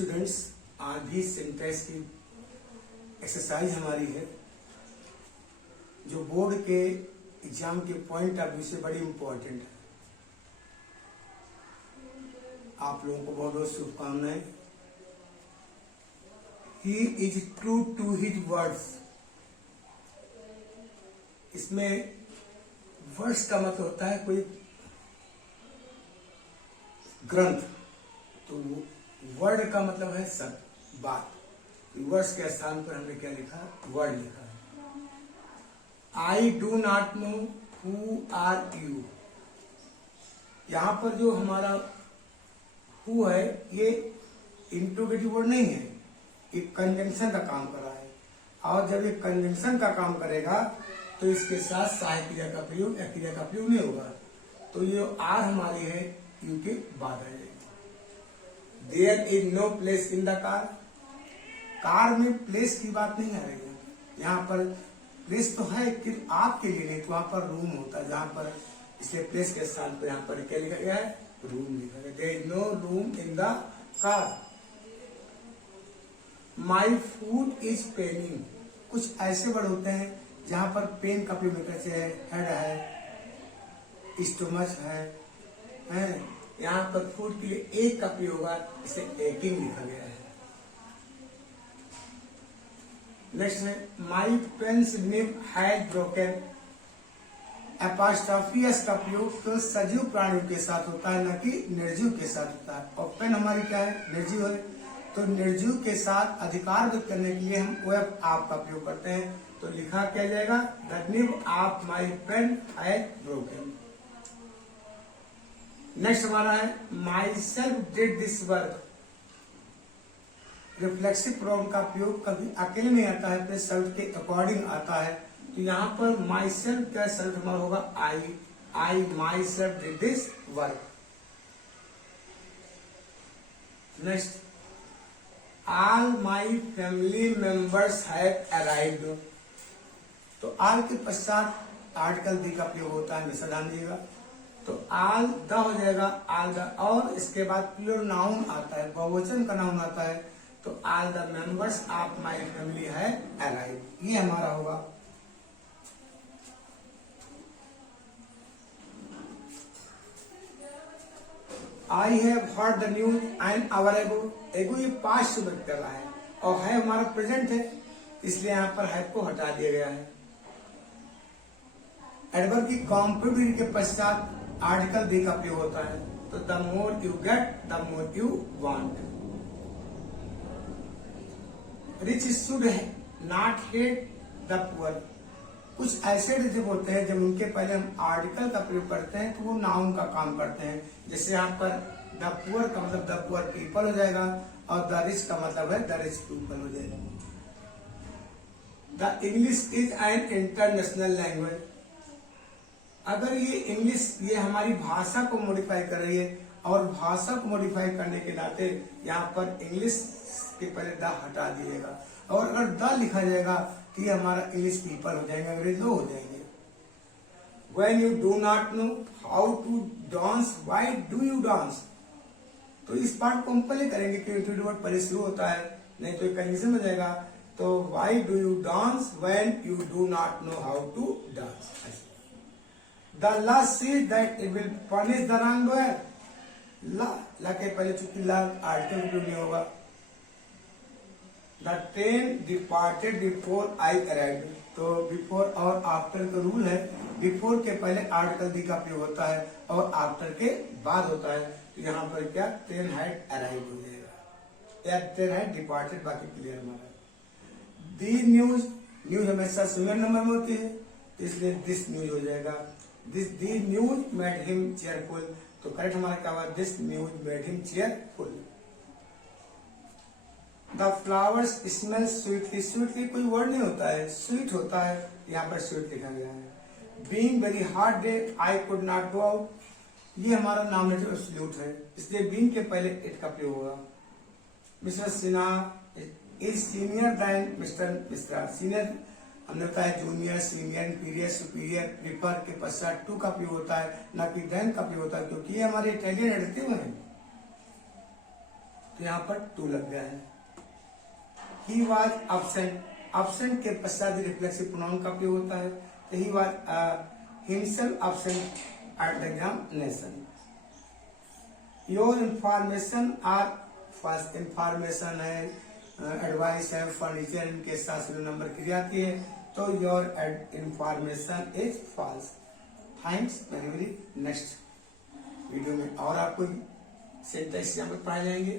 Students, आज भी syntax की एक्सरसाइज हमारी है जो बोर्ड के एग्जाम के पॉइंट ऑफ व्यू से बड़ी इंपॉर्टेंट है। आप लोगों को बहुत बहुत शुभकामनाएं। He is true to his words. इसमें वर्ड्स का मतलब होता है कोई ग्रंथ, तो वर्ड का मतलब है शब्द, बात। वर्ड्स के स्थान पर हमने क्या लिखा? वर्ड लिखा है। I do not know who are you. यहां पर जो हमारा हु है ये इंट्रोगेटिव वर्ड नहीं है, एक कंजंक्शन का काम कर रहा है। और जब ये कंजंक्शन का काम करेगा तो इसके साथ सहायक क्रिया का प्रयोग या क्रिया का प्रयोग नहीं होगा। तो ये आर हमारी है यू के बाद आ जाएगी। There is no place in the car. Car में प्लेस की बात नहीं आ रही है। यहाँ पर प्लेस तो है कि आपके लिए नहीं, तो वहां पर रूम होता है जहां पर, इसलिए प्लेस के स्थान पर यहाँ पर क्या लिखा गया है? रूम लिखा गया। There is no room in the car. My food is paining. कुछ ऐसे वर्ड होते हैं जहां पर पेन का प्रयोग कैसे है? हेड है, स्टोमच है। यहाँ पर फूड के लिए एक का प्रयोग होगा, इसे एकिंग लिखा गया है। नेक्स्ट है my pen's nib has broken. Apostrophe S का प्रयोग तो सजीव प्राणियों के साथ होता है, न कि निर्जीव के साथ होता है। और पेन हमारी क्या है? निर्जीव है। तो निर्जीव के साथ अधिकार व्यक्त करने के लिए हम वेब आप का प्रयोग करते हैं। तो लिखा क्या जाएगा? The nib of my pen has broken. Next हमारा है myself did this work. Reflexive pronoun का प्रयोग कभी अकेले में आता है, फिर शब्द के अकॉर्डिंग आता है। तो यहाँ पर माई सेल्फ का शब्द हमारा होगा I myself did this work. Next all my family members have arrived. तो ऑल के पश्चात आर्टिकल दी का प्रयोग होता है, हमेशा ध्यान दीजिएगा। तो ऑल द हो जाएगा ऑल द, और इसके बाद प्लूरल नाउन आता है, बहुवचन का नाउन आता है। तो all the members of my family है अराइव, ये हमारा होगा। I have heard the news an hour एगो। एगो ये पास्ट से व्यक्त कर रहा है और है हमारा प्रेजेंट है, इसलिए यहां पर हैव को हटा दिया गया है। एडवर्ब की कॉम्प्लीमेंट के पश्चात आर्टिकल दी का प्रयोग होता है। तो the more you get the more you want. Rich should not hate the poor. कुछ ऐसे एडजेक्टिव होते हैं जब उनके पहले हम आर्टिकल का प्रयोग करते हैं तो वो नाउन का काम करते हैं। जैसे यहाँ पर द पुअर का मतलब द पुअर पीपल हो जाएगा, और द रिच का मतलब है द रिच पीपल हो जाएगा। The English is an international language. अगर ये इंग्लिश ये हमारी भाषा को मॉडिफाई कर रही है, और भाषा को मॉडिफाई करने के नाते यहाँ पर इंग्लिश के पहले द हटा दिएगा, और अगर द लिखा जाएगा तो ये हमारा इंग्लिश पीपल हो जाएंगे, अंग्रेज लोग हो जाएंगे। When you do not know how to dance, why do you dance? तो इस पार्ट को हम पहले करेंगे क्योंकि वर्ड पहले शुरू होता है, नहीं तो कंफ्यूजन हो जाएगा। तो why do you dance when you do not know how to dance? The law says that it will punish the wrongdoer. ला के पहले चूंकि ला आर्टिकल प्रयोग नहीं होगा। The train departed before I arrived. तो बिफोर और आफ्टर का रूल है, बिफोर के पहले आर्टिकल दी का प्रयोग होता है और आफ्टर के बाद होता है। तो यहाँ पर क्या? ट्रेन हैड अराइव हो जाएगा, या ट्रेन हैड डिपार्टेड, बाकी क्लियर हमारा। दी न्यूज, न्यूज हमेशा सिंगल नंबर में होती है, इसलिए दिस न्यूज हो जाएगा। दी न्यूज मेड हिम चेयरफुल। तो करेक्ट हमारा क्या हुआ? This news made him cheerful. The flowers smell sweetly. Sweetly कोई वर्ड नहीं होता है, स्वीट होता है, यहाँ पर स्वीट लिखा गया है। Being very hard day I could not go out. ये हमारा नॉमिनेटिव एब्सोल्यूट है, इसलिए बीइंग के पहले इट का प्रयोग होगा। Mister Sinha is senior then mister Mishra. Senior हमने बताया junior, senior, inferior, superior. Prefer के पश्चात टू का प्रयोग होता है, न कि देन का प्रयोग होता है, क्योंकि ये हमारे इटालियन एडजेक्टिव है। तो यहाँ पर टू लग गया है। ही वॉज absent, absent के पश्चात रिफ्लेक्सिव प्रोनाउन का उपयोग होता है, तो he was himself absent at the examination. Your information are first information है, एडवाइस है, फर्नीचर, इनके साथ शुरू नंबर की जाती है, तो your information is false. Thanks very very. Next video में और आपको सेंटेंस एग्जाम्पल पढ़ाए जाएंगे।